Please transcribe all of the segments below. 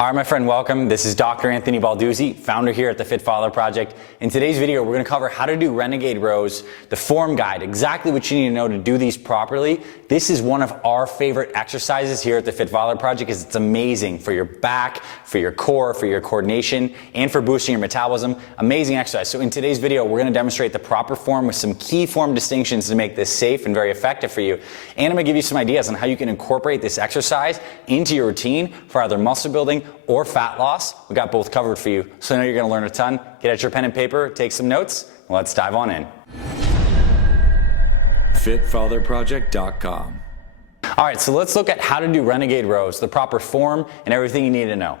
All right, my friend, welcome. This is Dr. Anthony Balduzzi, founder here at the Fit Father Project. In today's video, we're going to cover how to do Renegade rows, the form guide, exactly what you need to know to do these properly. This is one of our favorite exercises here at the Fit Father Project because it's amazing for your back, for your core, for your coordination, and for boosting your metabolism. Amazing exercise. So in today's video, we're going to demonstrate the proper form with some key form distinctions to make this safe and very effective for you. And I'm going to give you some ideas on how you can incorporate this exercise into your routine for either muscle building or fat loss. We got both covered for you. So I know you're going to learn a ton. Get out your pen and paper, take some notes, and let's dive on in. FitFatherProject.com. All right, so let's look at how to do Renegade rows, the proper form, and everything you need to know.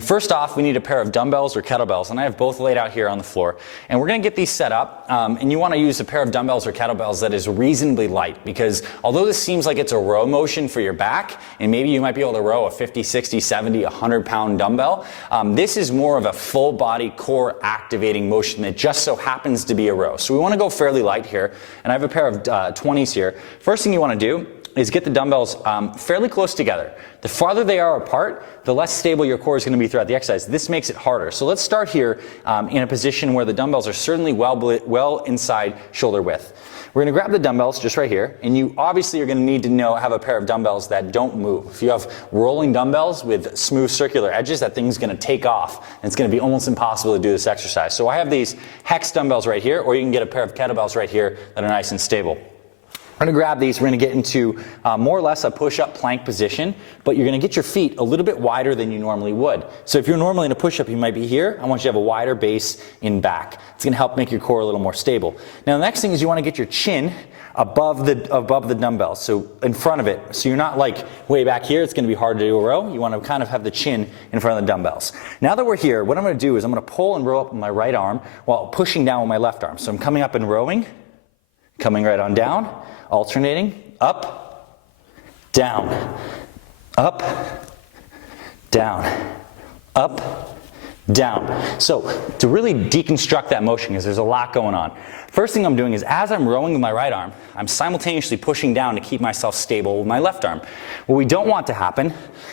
First off, we need a pair of dumbbells or kettlebells, and I have both laid out here on the floor. And we're going to get these set up, and you want to use a pair of dumbbells or kettlebells that is reasonably light, because although this seems like it's a row motion for your back, and maybe you might be able to row a 50, 60, 70, 100-pound dumbbell, this is more of a full body core activating motion that just so happens to be a row. So we want to go fairly light here, and I have a pair of 20s here. First thing you want to do is get the dumbbells fairly close together. The farther they are apart, the less stable your core is going to be throughout the exercise. This makes it harder. So let's start here in a position where the dumbbells are certainly well inside shoulder width. We're going to grab the dumbbells just right here, and you obviously are going to need to have a pair of dumbbells that don't move. If you have rolling dumbbells with smooth circular edges, that thing's going to take off, and it's going to be almost impossible to do this exercise. So I have these hex dumbbells right here, or you can get a pair of kettlebells right here that are nice and stable. We're going to grab these, we're going to get into more or less a push-up plank position, but you're going to get your feet a little bit wider than you normally would. So if you're normally in a push-up, you might be here. I want you to have a wider base in back. It's going to help make your core a little more stable. Now the next thing is you want to get your chin above the dumbbells, so in front of it. So you're not like way back here, it's going to be hard to do a row. You want to kind of have the chin in front of the dumbbells. Now that we're here, what I'm going to do is I'm going to pull and row up with my right arm while pushing down with my left arm. So I'm coming up and rowing, coming right on down, alternating, up, down, up, down, up, down. So to really deconstruct that motion, because there's a lot going on. First thing I'm doing is as I'm rowing with my right arm, I'm simultaneously pushing down to keep myself stable with my left arm. What we don't want to happen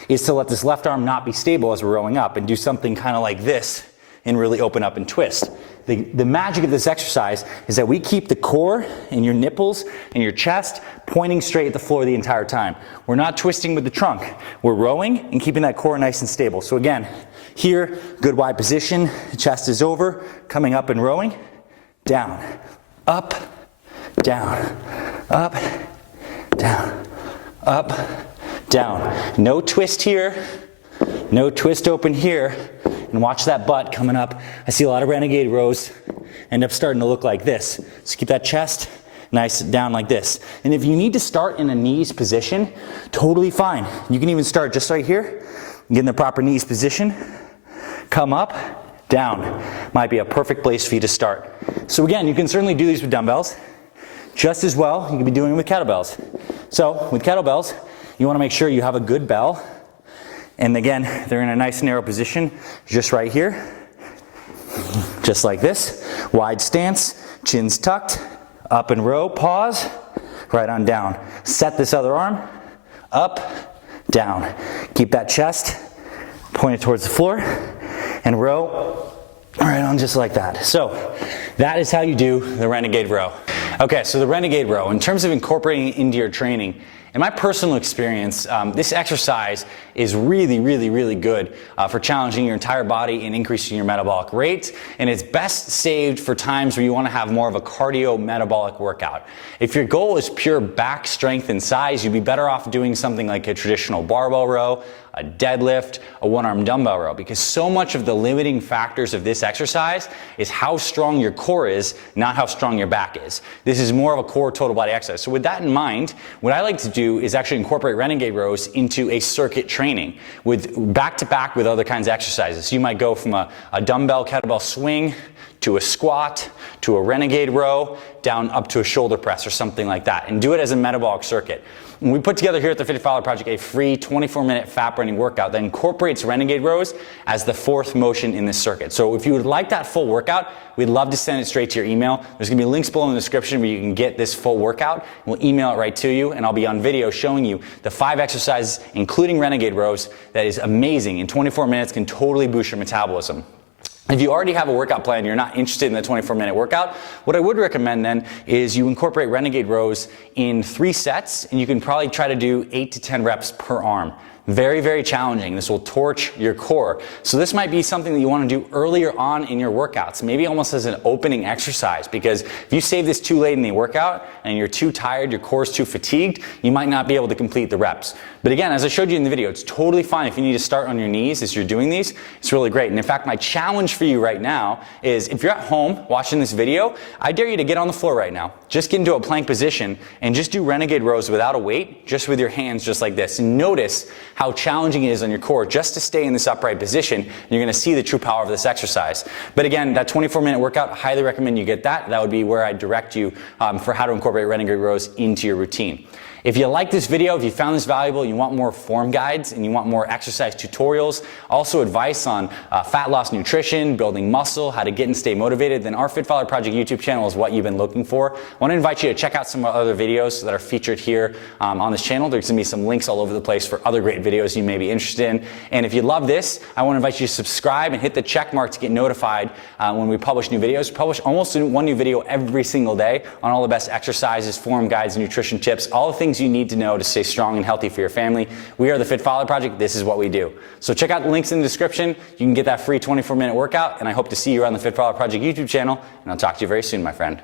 is to let this left arm not be stable as we're rowing up and do something kind of like this and really open up and twist. The magic of this exercise is that we keep the core and your nipples and your chest pointing straight at the floor the entire time. We're not twisting with the trunk. We're rowing and keeping that core nice and stable. So again, here, good wide position, the chest is over, coming up and rowing, down, up, down, up, down, up, down. No twist here, no twist open here. And watch that butt coming up. I see a lot of Renegade rows end up starting to look like this. So keep that chest nice down like this. And if you need to start in a knees position, totally fine. You can even start just right here, get in the proper knees position, come up, down. Might be a perfect place for you to start. So again, you can certainly do these with dumbbells. Just as well, you can be doing them with kettlebells. So with kettlebells, you want to make sure you have a good bell. And again, they're in a nice narrow position, just right here, just like this. Wide stance, chin's tucked, up and row, pause, right on down. Set this other arm, up, down. Keep that chest pointed towards the floor, and row right on just like that. So that is how you do the Renegade row. Okay, so the Renegade row, in terms of incorporating it into your training, in my personal experience, this exercise is really good for challenging your entire body and increasing your metabolic rate, and it's best saved for times where you want to have more of a cardio metabolic workout. If your goal is pure back strength and size, you'd be better off doing something like a traditional barbell row, a deadlift, a one-arm dumbbell row, because so much of the limiting factors of this exercise is how strong your core is, not how strong your back is. This is more of a core total body exercise. So with that in mind, what I like to do is actually incorporate Renegade rows into a circuit training with back to back with other kinds of exercises. So you might go from a dumbbell kettlebell swing to a squat, to a Renegade row, down up to a shoulder press or something like that, and do it as a metabolic circuit. And we put together here at the Fit Father Project a free 24-minute fat burning workout that incorporates Renegade rows as the fourth motion in this circuit. So if you would like that full workout, we'd love to send it straight to your email. There's going to be links below in the description where you can get this full workout. We'll email it right to you, and I'll be on video showing you the 5 exercises, including Renegade rows, that is amazing. In 24 minutes can totally boost your metabolism. If you already have a workout plan, you're not interested in the 24-minute workout, what I would recommend then is you incorporate Renegade rows in 3 sets, and you can probably try to do 8 to 10 reps per arm. Very, very challenging. This will torch your core. So this might be something that you want to do earlier on in your workouts, maybe almost as an opening exercise, because if you save this too late in the workout and you're too tired, your core's too fatigued, you might not be able to complete the reps. But again, as I showed you in the video, it's totally fine if you need to start on your knees as you're doing these. It's really great. And in fact, my challenge for you right now is if you're at home watching this video, I dare you to get on the floor right now. Just get into a plank position and just do Renegade rows without a weight, just with your hands just like this. And notice how challenging it is on your core just to stay in this upright position. And you're going to see the true power of this exercise. But again, that 24-minute workout, I highly recommend you get that. That would be where I direct you for how to incorporate Renegade rows into your routine. If you like this video, if you found this valuable, you want more form guides and you want more exercise tutorials, also advice on fat loss nutrition, building muscle, how to get and stay motivated, then our Fit Father Project YouTube channel is what you've been looking for. I want to invite you to check out some other videos that are featured here on this channel. There's going to be some links all over the place for other great videos you may be interested in. And if you love this, I want to invite you to subscribe and hit the check mark to get notified when we publish new videos. We publish almost one new video every single day on all the best exercises, form guides, nutrition tips, all the things you need to know to stay strong and healthy for your family. We are the Fit Father Project. This is what we do. So check out the links in the description. You can get that free 24-minute workout, and I hope to see you on the Fit Father Project YouTube channel, and I'll talk to you very soon, my friend.